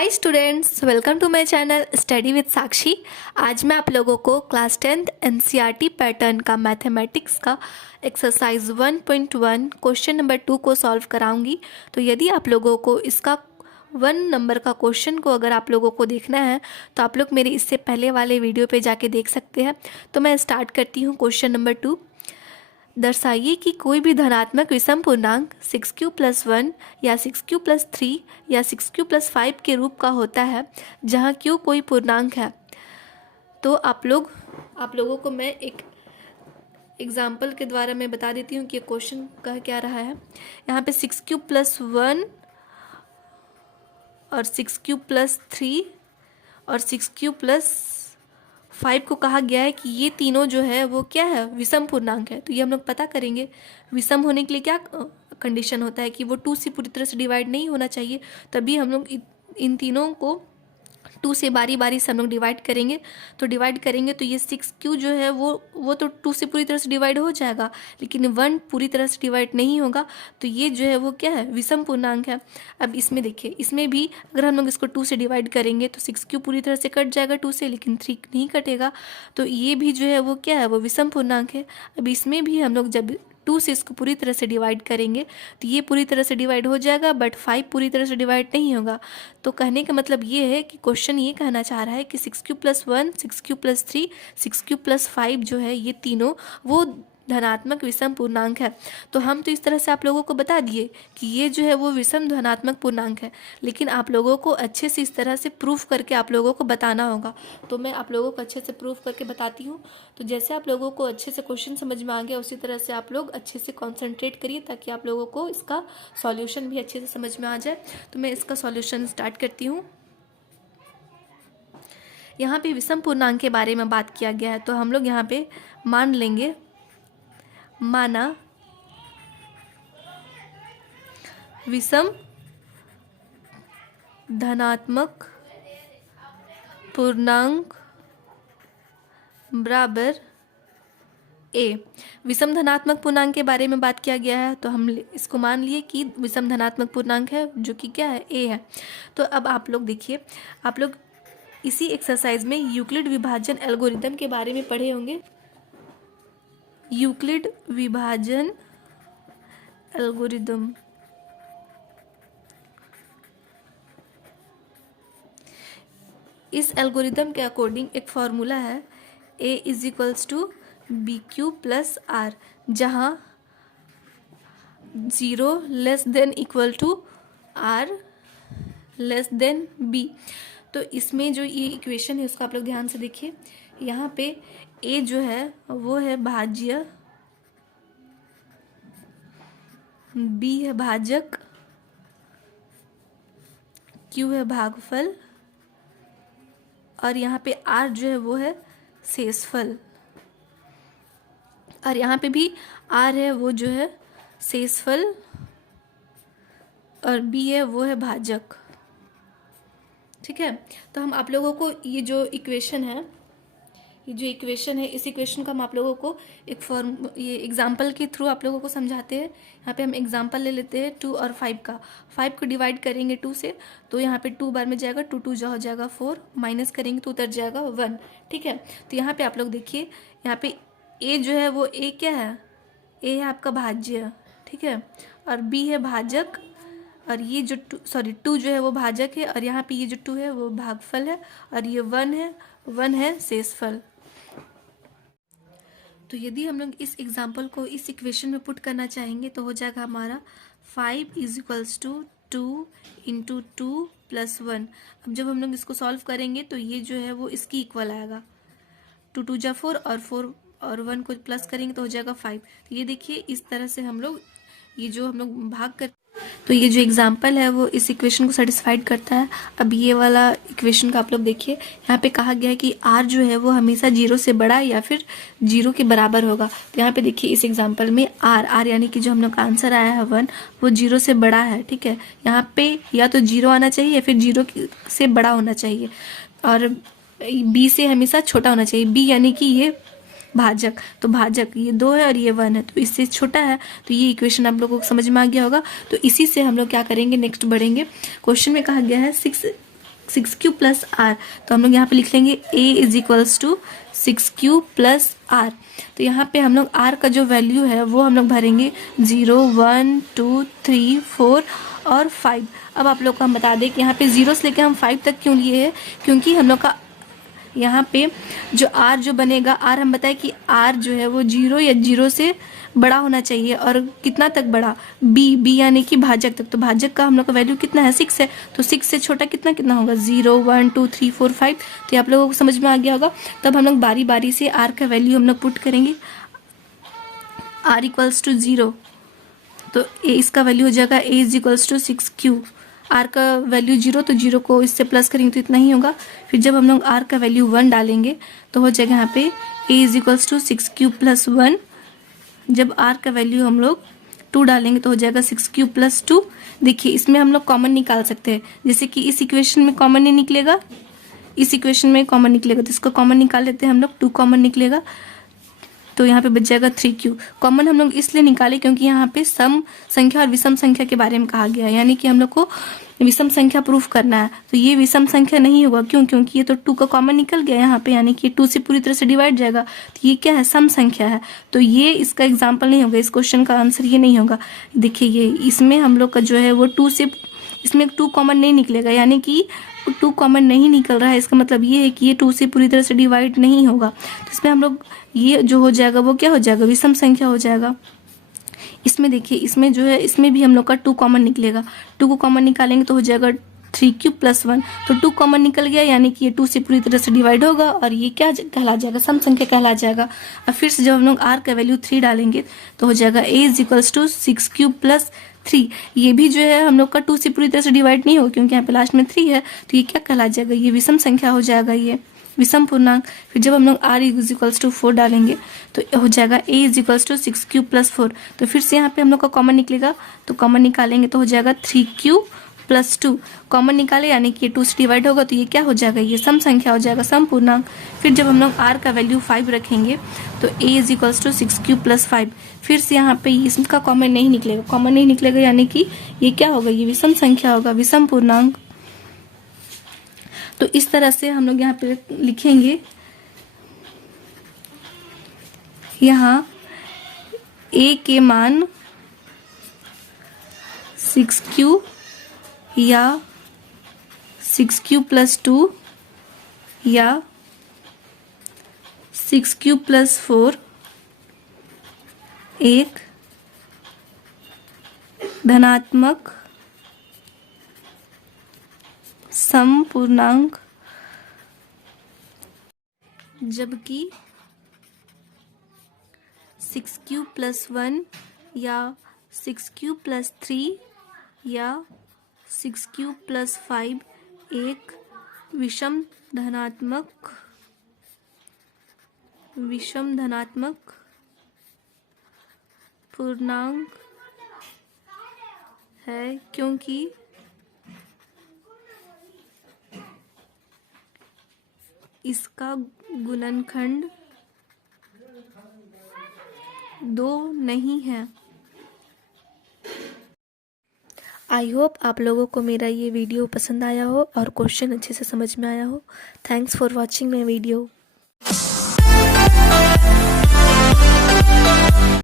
Hi students, welcome to my channel study with Sakshi. आज मैं आप लोगों को क्लास 10th एनसीईआरटी पैटर्न का मैथमेटिक्स का एक्सरसाइज 1.1 क्वेश्चन नंबर 2 को सॉल्व कराऊंगी। तो यदि आप लोगों को इसका 1 नंबर का क्वेश्चन को अगर आप लोगों को देखना है तो आप लोग मेरे इससे पहले वाले वीडियो पे जाके देख सकते हैं। तो मैं स्टार्ट करती हूँ क्वेश्चन नंबर 2। दर्शाइए कि कोई भी धनात्मक विषम पूर्णांक 6q+1 या 6q+3 या 6q+5 के रूप का होता है जहाँ q कोई पूर्णांक है। तो आप लोगों को मैं एक एग्जाम्पल के द्वारा मैं बता देती हूँ कि क्वेश्चन कह क्या रहा है। यहाँ पे 6q+1 और 6q+3 और 6q+5 को कहा गया है कि ये तीनों जो है वो क्या है, विषम पूर्णांक है। तो ये हम लोग पता करेंगे विषम होने के लिए क्या कंडीशन होता है कि वो 2 से पूरी तरह से डिवाइड नहीं होना चाहिए, तभी हम लोग इन तीनों को 2 से बारी बारी से हम लोग डिवाइड करेंगे। तो डिवाइड करेंगे तो ये 6q जो है वो तो 2 से पूरी तरह से डिवाइड हो जाएगा, लेकिन 1 पूरी तरह से डिवाइड नहीं होगा। तो ये जो है वो क्या है, विषम पूर्णांक है। अब इसमें देखिए, इसमें भी अगर हम लोग इसको 2 से डिवाइड करेंगे तो 6q पूरी तरह से कट जाएगा 2 से, लेकिन 3 नहीं कटेगा। तो ये भी जो है वो क्या है, वो विषम पूर्णांक है। अब इसमें भी हम लोग जब 2 से इसको पूरी तरह से डिवाइड करेंगे तो ये पूरी तरह से डिवाइड हो जाएगा, बट 5 पूरी तरह से डिवाइड नहीं होगा। तो कहने का मतलब ये है कि क्वेश्चन ये कहना चाह रहा है कि 6q+1, 6q+3, 6q+5 जो है ये तीनों वो धनात्मक विषम पूर्णांक है। तो हम तो इस तरह से आप लोगों को बता दिए कि ये जो है वो विषम धनात्मक पूर्णांक है, लेकिन आप लोगों को अच्छे से इस तरह से प्रूफ करके आप लोगों को बताना होगा। तो मैं आप लोगों को अच्छे से प्रूफ करके बताती हूँ। तो जैसे आप लोगों को अच्छे से क्वेश्चन समझ में आ गया, उसी तरह से आप लोग अच्छे से कॉन्सेंट्रेट करिए ताकि आप लोगों को इसका सॉल्यूशन भी अच्छे से समझ में आ जाए। तो मैं इसका सॉल्यूशन स्टार्ट करती हूँ। यहाँ पे विषम पूर्णांक के बारे में बात किया गया है, तो हम लोग यहाँ पे मान लेंगे, माना विषम धनात्मक पूर्णांक बराबर a। विषम धनात्मक पूर्णांक के बारे में बात किया गया है, तो हम इसको मान लिए कि विषम धनात्मक पूर्णांक है जो कि क्या है, a है। तो अब आप लोग देखिए, आप लोग इसी एक्सरसाइज में यूक्लिड विभाजन एल्गोरिदम के बारे में पढ़े होंगे। यूक्लिड विभाजन एल्गोरिदम, इस एल्गोरिदम के अकॉर्डिंग एक फॉर्मूला है a = bq+r, जहाँ 0 < r b। तो इसमें जो ये इक्वेशन है उसको आप लोग ध्यान से देखिए। यहाँ पे a जो है वो है भाज्य, b है भाजक, q है भागफल और यहाँ पे r जो है वो है शेषफल, और यहाँ पे भी r है वो जो है शेषफल और b है वो है भाजक। ठीक है, तो हम आप लोगों को ये जो इक्वेशन है इस इक्वेशन को हम आप लोगों को ये एग्जाम्पल के थ्रू आप लोगों को समझाते हैं। यहाँ पे हम एग्जाम्पल ले लेते हैं 2 और 5 का। 5 को डिवाइड करेंगे 2 से, तो यहाँ पे 2 बार में जाएगा, 2 2 हो जाएगा 4, माइनस करेंगे तो उतर जाएगा 1। ठीक है, तो यहाँ पे आप लोग देखिए, यहाँ पे a जो है वो a क्या है, a है आपका भाज्य, ठीक है, और b है भाजक, और ये जो 2 जो है वो भाजक है, और यहाँ पे ये जो 2 है वो भागफल है, और ये 1 है शेषफल। तो यदि हम लोग इस एग्जाम्पल को इस इक्वेशन में पुट करना चाहेंगे तो हो जाएगा हमारा 5 = 2 × 2 + 1। अब जब हम लोग इसको सॉल्व करेंगे तो ये जो है वो इसकी इक्वल आएगा, 2 2 जा 4 और 4 और 1 को प्लस करेंगे तो हो जाएगा 5। तो ये देखिए, इस तरह से हम लोग ये जो हम लोग भाग कर, तो ये जो एग्जाम्पल है वो इस इक्वेशन को सेटिस्फाइड करता है। अब ये वाला इक्वेशन का आप लोग देखिए, यहाँ पे कहा गया है कि r जो है वो हमेशा 0 से बड़ा या फिर 0 के बराबर होगा। तो यहाँ पे देखिए इस एग्जाम्पल में r यानी कि जो हम लोग का आंसर आया है 1, वो 0 से बड़ा है। ठीक है, यहाँ पे या तो 0 आना चाहिए या फिर 0 से बड़ा होना चाहिए, और b से हमेशा छोटा होना चाहिए। b यानी कि ये भाजक, तो भाजक ये 2 है और ये 1 है, तो इससे छोटा है। तो ये इक्वेशन आप लोगों को समझ में आ गया होगा। तो इसी से हम लोग क्या करेंगे, नेक्स्ट बढ़ेंगे। क्वेश्चन में कहा गया है 6 6 क्यू प्लस आर, तो हम लोग यहाँ पे लिख लेंगे a is equals to 6 q plus r. तो यहाँ पे हम लोग r का जो वैल्यू है वो हम लोग भरेंगे 0, 1, 2, 3, 4 और 5। अब आप लोग को हम बता दें कि यहाँ पे 0 से लेकर हम 5 तक क्यों लिए हैं, क्योंकि हम लोग का यहाँ पे जो r जो बनेगा, r हम बताएं कि r जो है वो 0 या 0 से बड़ा होना चाहिए, और कितना तक बड़ा, b यानी कि भाजक तक। तो भाजक का हम लोग का वैल्यू कितना है, 6 है, तो 6 से छोटा कितना कितना होगा, 0, 1, 2, 3, 4, 5। तो आप लोगों को समझ में आ गया होगा। तब हम लोग बारी बारी से r का वैल्यू हम लोग पुट करेंगे। r इक्वल्स टू 0, तो a इसका वैल्यू हो जाएगा a is equals to 6 q. r का वैल्यू 0, तो 0 को इससे प्लस करेंगे तो इतना ही होगा। फिर जब हम लोग r का वैल्यू 1 डालेंगे तो हो जाएगा यहाँ पे a is equals to 6 q plus 1। जब r का वैल्यू हम लोग 2 डालेंगे तो हो जाएगा 6 क्यू प्लस 2। देखिए इसमें हम लोग कॉमन निकाल सकते हैं, जैसे कि इस इक्वेशन में कॉमन नहीं निकलेगा, इस इक्वेशन में कॉमन निकलेगा, तो इसको कॉमन निकाल लेते हैं हम लोग, 2 कॉमन निकलेगा, तो यहाँ पे बच जाएगा 3q। कॉमन हम लोग इसलिए निकाले क्योंकि यहाँ पे सम संख्या और विषम संख्या के बारे में कहा गया है, यानी कि हम लोग को विषम संख्या प्रूफ करना है। तो ये विषम संख्या नहीं होगा, क्यों, क्योंकि ये तो 2 का कॉमन निकल गया यहाँ पे, यानी कि 2 से पूरी तरह से डिवाइड जाएगा। तो ये क्या है, सम संख्या है, तो ये इसका एग्जाम्पल नहीं होगा, इस क्वेश्चन का आंसर ये नहीं होगा। देखिए ये इसमें हम लोग का जो है वो 2 से, इसमें 2 कॉमन नहीं निकलेगा, यानी कि 2 कॉमन नहीं निकल रहा है, इसका मतलब ये है कि ये 2 से पूरी तरह से डिवाइड नहीं होगा। तो इसमें हम लोग ये जो हो जाएगा वो क्या हो जाएगा, विषम संख्या हो जाएगा। इसमें देखिए इसमें जो है, इसमें भी हम लोग का 2 कॉमन निकलेगा, 2 को कॉमन निकालेंगे तो हो जाएगा 3q प्लस 1। तो 2 कॉमन निकल गया, यानी कि ये 2 से पूरी तरह से डिवाइड होगा और ये क्या कहला जाएगा, सम संख्या कहला जाएगा। और फिर से जब हम लोग r का वैल्यू 3 डालेंगे तो हो जाएगा a is equals to 6q plus 3। ये भी जो है हम लोग का 2 से पूरी तरह से डिवाइड नहीं होगा, क्योंकि यहाँ पे लास्ट में 3 है, तो ये क्या कहला जाएगा, ये विषम संख्या हो जाएगा, ये विषम पूर्णांक। फिर जब हम लोग r इज इक्वल्स टू 4 डालेंगे तो हो जाएगा a is equals to 6q plus 4। तो फिर से यहाँ पे हम लोग का कॉमन निकलेगा, तो कॉमन निकालेंगे तो हो जाएगा 3q प्लस 2। कॉमन निकाले यानी कि 2 से डिवाइड होगा, तो ये क्या हो जाएगा, ये सम संख्या हो जाएगा, सम पूर्णांक। फिर जब हम लोग r का वैल्यू 5 रखेंगे तो a is equals to 6q plus 5। फिर से यहाँ पे इसका कॉमन नहीं निकलेगा, कॉमन नहीं निकलेगा यानी कि ये क्या होगा, ये विषम संख्या होगा, विषम पूर्णांक। तो इस तरह से हम लोग यहाँ पे लिखेंगे, यहाँ a के मान 6q या 6q प्लस 2 या 6q प्लस 4 एक धनात्मक सम पूर्णांक, जबकि 6q प्लस 1 या 6q प्लस 3 या 6q प्लस 5 एक विषम धनात्मक पूर्णांक है, क्योंकि इसका गुणनखंड 2 नहीं है। आई होप आप लोगों को मेरा ये वीडियो पसंद आया हो और क्वेश्चन अच्छे से समझ में आया हो। Thanks for watching my video.